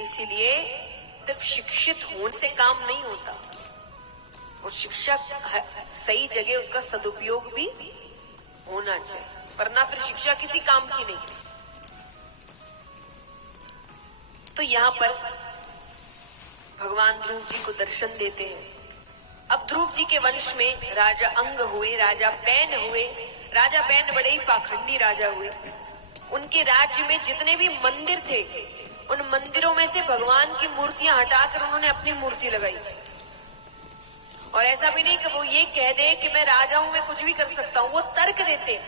इसीलिए सिर्फ शिक्षित होने से काम नहीं होता, और शिक्षा सही जगह उसका सदुपयोग भी होना चाहिए, वरना फिर शिक्षा किसी काम की नहीं। तो यहाँ पर भगवान ध्रुव जी को दर्शन देते हैं। अब ध्रुव जी के वंश में राजा अंग हुए, राजा बैन हुए। राजा बैन बड़े ही पाखंडी राजा हुए। उनके राज्य में जितने भी मंदिर थे, उन मंदिरों में से भगवान की मूर्तियां हटाकर उन्होंने अपनी मूर्ति लगाई। और ऐसा भी नहीं कि वो ये कह दे कि मैं राजा हूं, मैं कुछ भी कर सकता हूं। वो तर्क देते,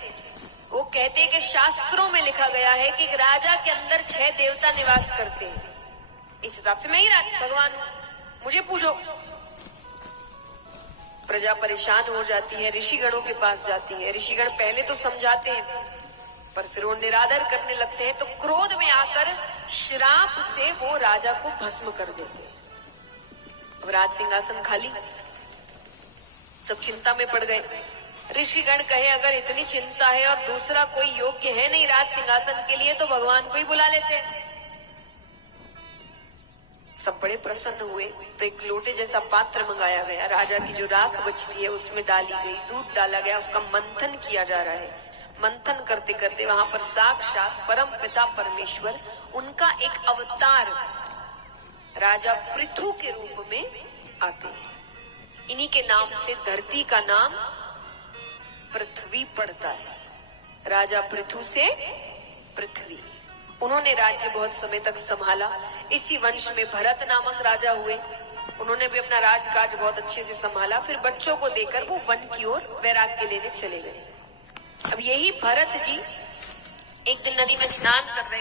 वो कहते कि शास्त्रों में लिखा गया है कि राजा के अंदर 6 देवता निवास करते हैं, इस हिसाब से मैं ही भगवान हूं, मुझे पूजो। प्रजा परेशान हो जाती है, ऋषिगणों के पास जाती है। ऋषिगण पहले तो समझाते हैं, पर फिर वो निरादर करने लगते हैं। तो क्रोध में आकर श्राप से वो राजा को भस्म कर देते हैं। अब राज सिंहासन खाली, सब चिंता में पड़ गए। ऋषिगण कहे अगर इतनी चिंता है और दूसरा कोई योग्य है नहीं राज सिंहासन के लिए, तो भगवान को ही बुला लेते हैं। सब बड़े प्रसन्न हुए। तो एक लोटे जैसा पात्र मंगाया गया, राजा की जो राख बचती है उसमें डाली गई, दूध डाला गया, उसका मंथन किया जा रहा है। मंथन करते करते वहां पर साक्षात परम पिता परमेश्वर, उनका एक अवतार राजा पृथु के रूप में आते हैं। इन्हीं के नाम से धरती का नाम पृथ्वी पड़ता है। राजा पृथु से पृथ्वी। उन्होंने राज्य बहुत समय तक संभाला। इसी वंश में भरत नामक राजा हुए। उन्होंने भी अपना राजकाज बहुत अच्छे से संभाला। फिर बच्चों को देकर वो वन की ओर वैराग्य लेने चले गए। अब यही भरत जी एक दिन नदी में स्नान कर रहे